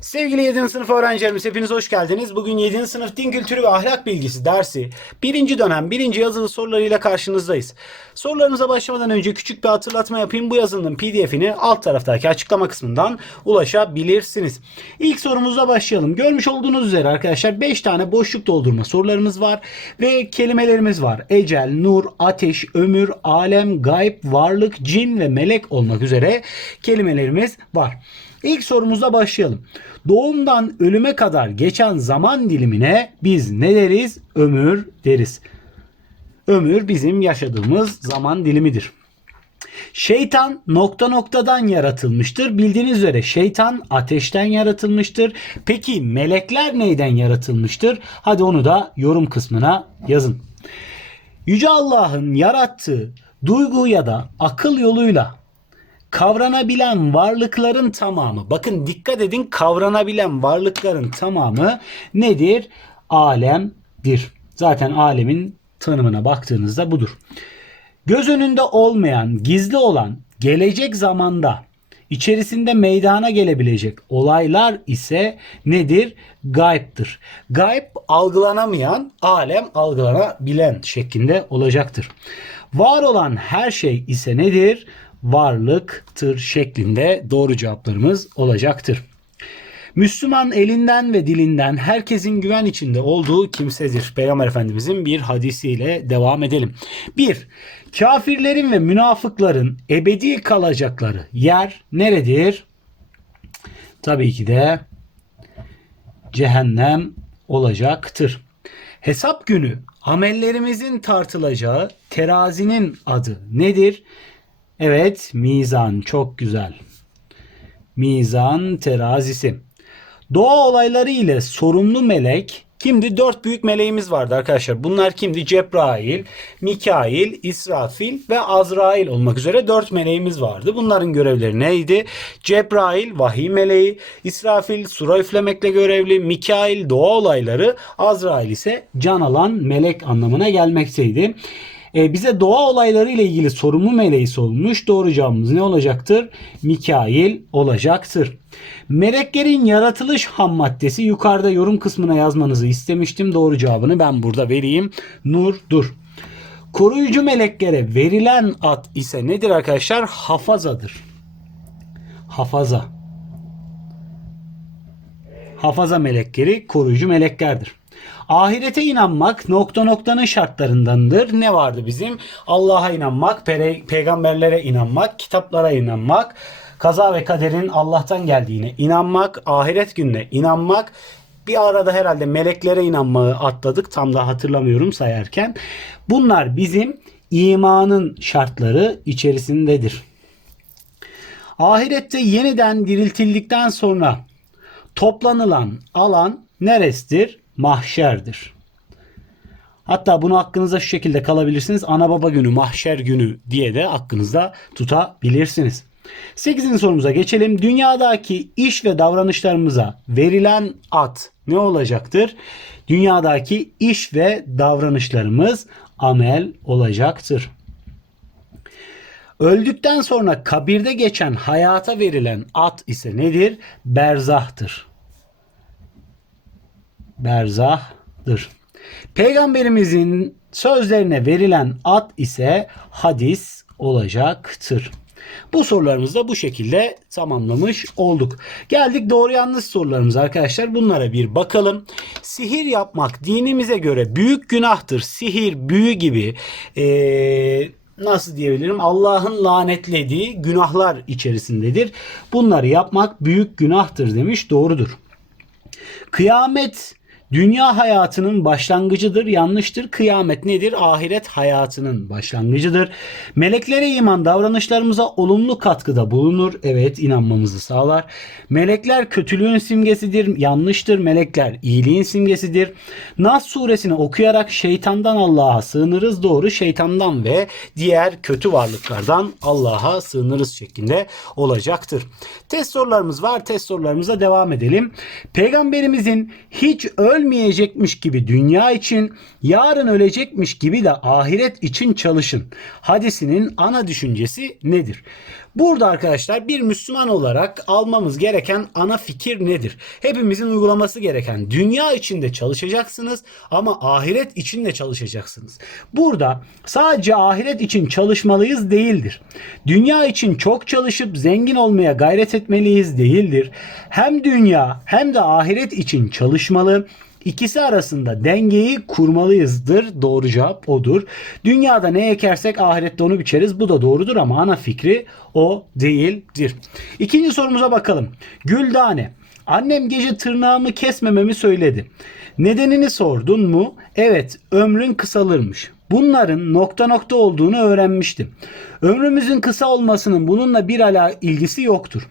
Sevgili 7. sınıf öğrencilerimiz hepiniz hoş geldiniz. Bugün 7. sınıf din kültürü ve ahlak bilgisi dersi 1. dönem 1. yazılı sorularıyla karşınızdayız. Sorularımıza başlamadan önce küçük bir hatırlatma yapayım. Bu yazının pdf'ini alt taraftaki açıklama kısmından ulaşabilirsiniz. İlk sorumuzla başlayalım. Görmüş olduğunuz üzere arkadaşlar 5 tane boşluk doldurma sorularımız var ve kelimelerimiz var. Ecel, nur, ateş, ömür, alem, gayb, varlık, cin ve melek olmak üzere kelimelerimiz var. İlk sorumuzla başlayalım. Doğumdan ölüme kadar geçen zaman dilimine biz ne deriz? Ömür deriz. Ömür bizim yaşadığımız zaman dilimidir. Şeytan nokta noktadan yaratılmıştır. Bildiğiniz üzere şeytan ateşten yaratılmıştır. Peki melekler neyden yaratılmıştır? Hadi onu da yorum kısmına yazın. Yüce Allah'ın yarattığı duygu ya da akıl yoluyla kavranabilen varlıkların tamamı bakın dikkat edin kavranabilen varlıkların tamamı nedir? Alemdir. Zaten alemin tanımına baktığınızda budur. Göz önünde olmayan, gizli olan, gelecek zamanda içerisinde meydana gelebilecek olaylar ise nedir? Gayb'dır. Gayb algılanamayan, alem algılanabilen şeklinde olacaktır. Var olan her şey ise nedir? Varlıktır şeklinde doğru cevaplarımız olacaktır. Müslüman elinden ve dilinden herkesin güven içinde olduğu kimsedir. Peygamber Efendimizin bir hadisiyle devam edelim. 1. Kafirlerin ve münafıkların ebedi kalacakları yer neredir? Tabii ki de cehennem olacaktır. Hesap günü amellerimizin tartılacağı terazinin adı nedir? Evet, mizan çok güzel. Mizan terazisi. Doğa olayları ile sorumlu melek kimdi? Dört büyük meleğimiz vardı arkadaşlar. Bunlar kimdi? Cebrail, Mikail, İsrafil ve Azrail olmak üzere dört meleğimiz vardı. Bunların görevleri neydi? Cebrail vahiy meleği, İsrafil sura üflemekle görevli, Mikail doğa olayları, Azrail ise can alan melek anlamına gelmekteydi. E, bize doğa olayları ile ilgili sorumlu meleği sorulmuş. Doğru cevabımız ne olacaktır? Mikail olacaktır. Meleklerin yaratılış ham maddesi yukarıda yorum kısmına yazmanızı istemiştim. Doğru cevabını ben burada vereyim. Nurdur. Koruyucu meleklere verilen ad ise nedir arkadaşlar? Hafazadır. Hafaza. Hafaza melekleri koruyucu meleklerdir. Ahirete inanmak nokta noktanın şartlarındandır. Ne vardı bizim? Allah'a inanmak, pe- peygamberlere inanmak, kitaplara inanmak, kaza ve kaderin Allah'tan geldiğine inanmak, ahiret gününe inanmak, bir arada herhalde meleklere inanmayı atladık. Tam da hatırlamıyorum sayarken. Bunlar bizim imanın şartları içerisindedir. Ahirette yeniden diriltildikten sonra toplanılan alan neresidir? Mahşerdir. Hatta bunu aklınıza şu şekilde kalabilirsiniz. Ana baba günü, mahşer günü diye de aklınızda tutabilirsiniz. 8. sorumuza geçelim. Dünyadaki iş ve davranışlarımıza verilen ad ne olacaktır? Dünyadaki iş ve davranışlarımız amel olacaktır. Öldükten sonra kabirde geçen hayata verilen ad ise nedir? Berzahtır. Berzahdır. Peygamberimizin sözlerine verilen ad ise hadis olacaktır. Bu sorularımızı da bu şekilde tamamlamış olduk. Geldik doğru yanlış sorularımıza arkadaşlar. Bunlara bir bakalım. Sihir yapmak dinimize göre büyük günahtır. Sihir, büyü gibi eee nasıl diyebilirim Allah'ın lanetlediği günahlar içerisindedir. Bunları yapmak büyük günahtır demiş. Doğrudur. Kıyamet dünya hayatının başlangıcıdır. Yanlıştır. Kıyamet nedir? Ahiret hayatının başlangıcıdır. Meleklere iman davranışlarımıza olumlu katkıda bulunur. Evet inanmamızı sağlar. Melekler kötülüğün simgesidir. Yanlıştır. Melekler iyiliğin simgesidir. Nas suresini okuyarak şeytandan Allah'a sığınırız. Doğru şeytandan ve diğer kötü varlıklardan Allah'a sığınırız şeklinde olacaktır. Test sorularımız var. Test sorularımıza devam edelim. Peygamberimizin hiç ölmeden Ölmeyecekmiş gibi dünya için, yarın ölecekmiş gibi de ahiret için çalışın. Hadisinin ana düşüncesi nedir? Burada arkadaşlar bir Müslüman olarak almamız gereken ana fikir nedir? Hepimizin uygulaması gereken dünya içinde çalışacaksınız ama ahiret için de çalışacaksınız. Burada sadece ahiret için çalışmalıyız değildir. Dünya için çok çalışıp zengin olmaya gayret etmeliyiz değildir. Hem dünya hem de ahiret için çalışmalı. İkisi arasında dengeyi kurmalıyızdır. Doğru cevap odur. Dünyada ne ekersek ahirette onu biçeriz. Bu da doğrudur ama ana fikri o değildir. İkinci sorumuza bakalım. Güldane. Annem gece tırnağımı kesmememi söyledi. Nedenini sordun mu? Evet, ömrün kısalırmış. Bunların nokta nokta olduğunu öğrenmiştim. Ömrümüzün kısa olmasının bununla bir ala ilgisi yoktur.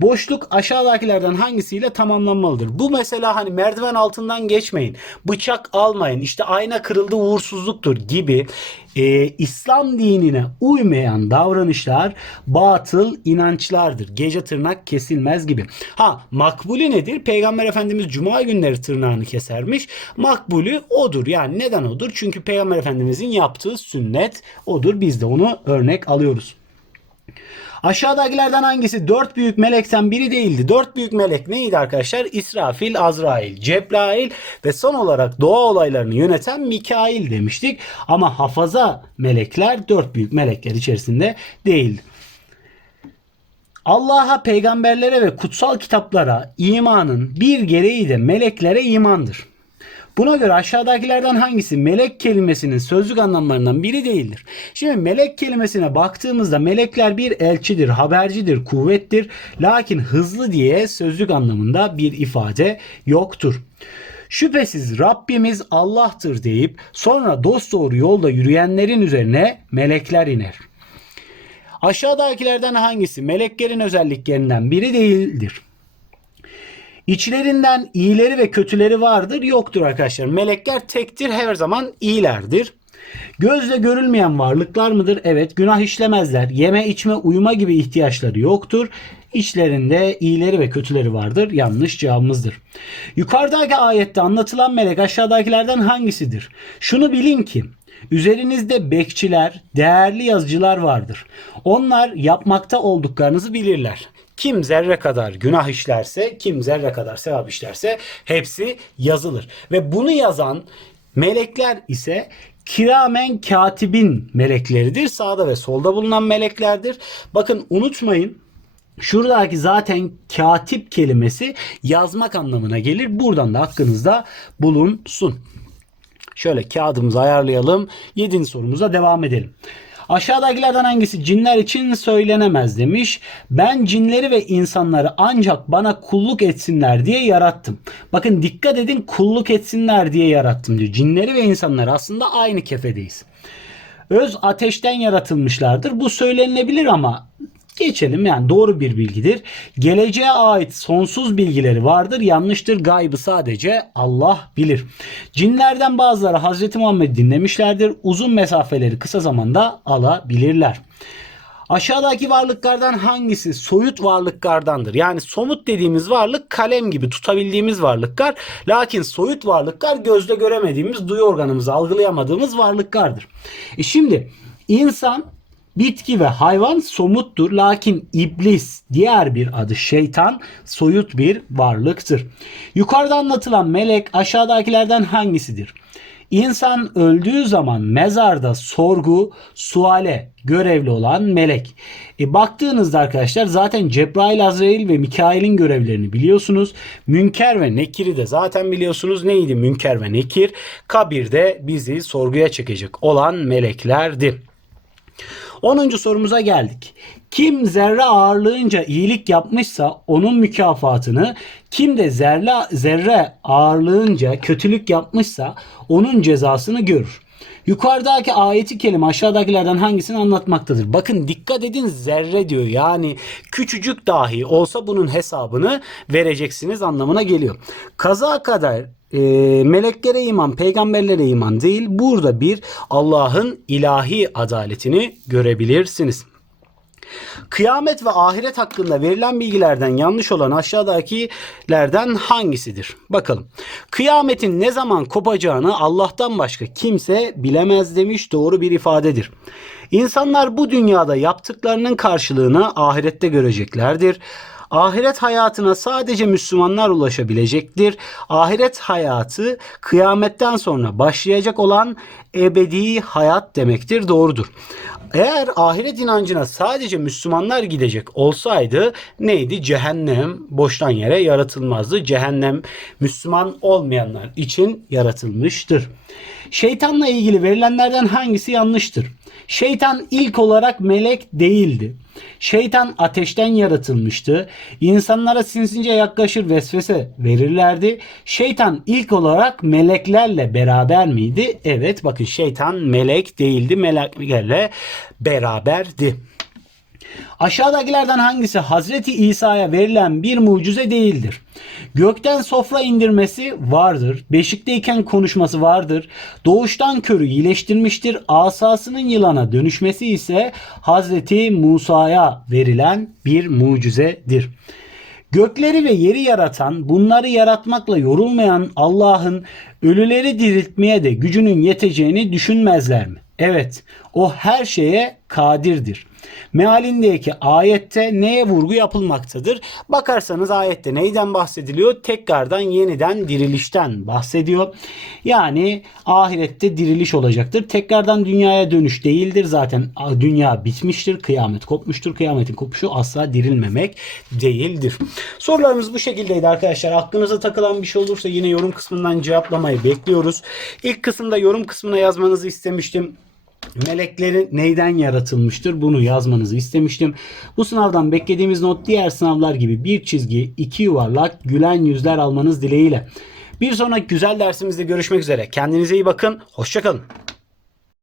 Boşluk aşağıdakilerden hangisiyle tamamlanmalıdır? Bu mesela hani merdiven altından geçmeyin, bıçak almayın, işte ayna kırıldı uğursuzluktur gibi e, İslam dinine uymayan davranışlar batıl inançlardır. Gece tırnak kesilmez gibi. Ha makbulü nedir? Peygamber Efendimiz cuma günleri tırnağını kesermiş. Makbulü odur. Yani neden odur? Çünkü Peygamber Efendimizin yaptığı sünnet odur. Biz de onu örnek alıyoruz. Aşağıdakilerden hangisi dört büyük melekten biri değildi? Dört büyük melek neydi arkadaşlar? İsrafil, Azrail, Cebrail ve son olarak doğa olaylarını yöneten Mikail demiştik. Ama hafaza melekler dört büyük melekler içerisinde değildi. Allah'a, peygamberlere ve kutsal kitaplara imanın bir gereği de meleklere imandır. Buna göre aşağıdakilerden hangisi melek kelimesinin sözlük anlamlarından biri değildir? Şimdi melek kelimesine baktığımızda melekler bir elçidir, habercidir, kuvvettir. Lakin hızlı diye sözlük anlamında bir ifade yoktur. Şüphesiz Rabbimiz Allah'tır deyip sonra dosdoğru yolda yürüyenlerin üzerine melekler iner. Aşağıdakilerden hangisi meleklerin özelliklerinden biri değildir? İçlerinden iyileri ve kötüleri vardır yoktur arkadaşlar. Melekler tektir her zaman iyilerdir. Gözle görülmeyen varlıklar mıdır? Evet. Günah işlemezler. Yeme, içme, uyuma gibi ihtiyaçları yoktur. İçlerinde iyileri ve kötüleri vardır. Yanlış cevabımızdır. Yukarıdaki ayette anlatılan melek aşağıdakilerden hangisidir? Şunu bilin ki Üzerinizde bekçiler, değerli yazıcılar vardır. Onlar yapmakta olduklarınızı bilirler. Kim zerre kadar günah işlerse, kim zerre kadar sevap işlerse hepsi yazılır. Ve bunu yazan melekler ise kiramen katibin melekleridir. Sağda ve solda bulunan meleklerdir. Bakın unutmayın Şuradaki zaten katip kelimesi yazmak anlamına gelir. Buradan da hakkınızda bulunsun. Şöyle kağıdımızı ayarlayalım. Yedinci sorumuza devam edelim. Aşağıdakilerden hangisi cinler için söylenemez demiş. Ben cinleri ve insanları ancak bana kulluk etsinler diye yarattım. Bakın dikkat edin kulluk etsinler diye yarattım diyor. Cinleri ve insanları aslında aynı kefedeyiz. Öz ateşten yaratılmışlardır. Bu söylenilebilir ama Geçelim yani doğru bir bilgidir. Geleceğe ait sonsuz bilgileri vardır. Yanlıştır. Gaybı sadece Allah bilir. Cinlerden bazıları Hazreti Muhammed dinlemişlerdir. Uzun mesafeleri kısa zamanda alabilirler. Aşağıdaki varlıklardan hangisi soyut varlıklardandır? Yani somut dediğimiz varlık kalem gibi tutabildiğimiz varlıklar. Lakin soyut varlıklar gözle göremediğimiz, duyu organımızı algılayamadığımız varlıklardır. E şimdi insan Bitki ve hayvan somuttur lakin iblis diğer bir adı şeytan soyut bir varlıktır. Yukarıda anlatılan melek aşağıdakilerden hangisidir? İnsan öldüğü zaman mezarda sorgu, suale görevli olan melek. E baktığınızda arkadaşlar zaten Cebrail, Azrail ve Mikail'in görevlerini biliyorsunuz. Münker ve Nekir'i de zaten biliyorsunuz. Neydi Münker ve Nekir? Kabirde bizi sorguya çekecek olan meleklerdi. 10. sorumuza geldik. Kim zerre ağırlığınca iyilik yapmışsa onun mükafatını, kim de zerre, zerre ağırlığınca kötülük yapmışsa onun cezasını görür. Yukarıdaki ayeti kelime aşağıdakilerden hangisini anlatmaktadır? Bakın dikkat edin zerre diyor. Yani küçücük dahi olsa bunun hesabını vereceksiniz anlamına geliyor. Kaza kadar e, meleklere iman, peygamberlere iman değil. Burada bir Allah'ın ilahi adaletini görebilirsiniz. Kıyamet ve ahiret hakkında verilen bilgilerden yanlış olan aşağıdakilerden hangisidir? Bakalım. Kıyametin ne zaman kopacağını Allah'tan başka kimse bilemez demiş doğru bir ifadedir. İnsanlar bu dünyada yaptıklarının karşılığını ahirette göreceklerdir. Ahiret hayatına sadece Müslümanlar ulaşabilecektir. Ahiret hayatı kıyametten sonra başlayacak olan ebedi hayat demektir. Doğrudur. Eğer ahiret inancına sadece Müslümanlar gidecek olsaydı neydi? Cehennem boştan yere yaratılmazdı. Cehennem Müslüman olmayanlar için yaratılmıştır. Şeytanla ilgili verilenlerden hangisi yanlıştır? Şeytan ilk olarak melek değildi. Şeytan ateşten yaratılmıştı. İnsanlara sinsince yaklaşır vesvese verirlerdi. Şeytan ilk olarak meleklerle beraber miydi? Evet bakın şeytan melek değildi. Meleklerle beraberdi. Aşağıdakilerden hangisi Hazreti İsa'ya verilen bir mucize değildir? Gökten sofra indirmesi vardır. Beşikteyken konuşması vardır. Doğuştan körü iyileştirmiştir. Asasının yılana dönüşmesi ise Hazreti Musa'ya verilen bir mucizedir. Gökleri ve yeri yaratan, bunları yaratmakla yorulmayan Allah'ın ölüleri diriltmeye de gücünün yeteceğini düşünmezler mi? Evet, o her şeye kadirdir. Mealindeki ayette neye vurgu yapılmaktadır? Bakarsanız ayette neyden bahsediliyor? Tekrardan yeniden dirilişten bahsediyor. Yani ahirette diriliş olacaktır. Tekrardan dünyaya dönüş değildir. Zaten dünya bitmiştir. Kıyamet kopmuştur. Kıyametin kopuşu asla dirilmemek değildir. Sorularımız bu şekildeydi arkadaşlar. Aklınıza takılan bir şey olursa yine yorum kısmından cevaplamayı bekliyoruz. İlk kısımda yorum kısmına yazmanızı istemiştim. Meleklerin neyden yaratılmıştır bunu yazmanızı istemiştim. Bu sınavdan beklediğimiz not diğer sınavlar gibi bir çizgi, iki yuvarlak, gülen yüzler almanız dileğiyle. Bir sonraki güzel dersimizde görüşmek üzere. Kendinize iyi bakın. Hoşçakalın.